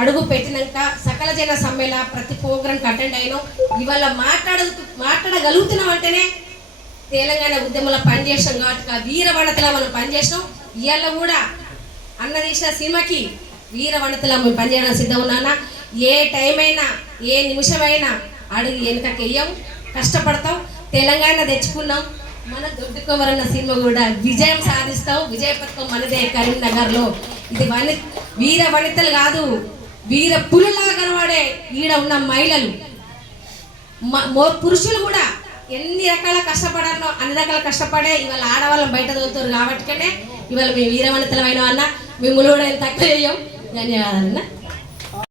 అడుగు పెట్టినాక సకల జన సమ్మెల ప్రతి ప్రోగ్రాంకి అటెండ్ అయినాం. ఇవాళ మాట్లాడగలుగుతున్నాం అంటేనే తెలంగాణ ఉద్యమంలో పనిచేసాం కాబట్టి వీరవనితలా మనం పనిచేసాం. ఇవాళ కూడా అన్న తీసిన సినిమాకి వీరవనితలా మేము పనిచేయడం సిద్ధం ఉన్నానా. ఏ టైం అయినా ఏ నిమిషమైనా అడుగు వెనుకకి వెయ్యం, కష్టపడతాం. తెలంగాణ తెచ్చుకున్నాం. మన దొడ్డుకోవరన్న సినిమా కూడా విజయం సాధిస్తాం. విజయ పథకం మనదే కరీంనగర్లో. ఇది వీర వనితలు కాదు, వీర పులులాగా కనబడే ఈడ ఉన్న మహిళలు పురుషులు కూడా ఎన్ని రకాల కష్టపడాలో అన్ని రకాల కష్టపడే ఇవాళ ఆడవాళ్ళని బయట తోలుతారు. కాబట్టికనే ఇవాళ మేము వీరవనితలమైన అన్న మిమ్మల్ని కూడా తక్కువ చేయం. ధన్యవాదాలన్నా.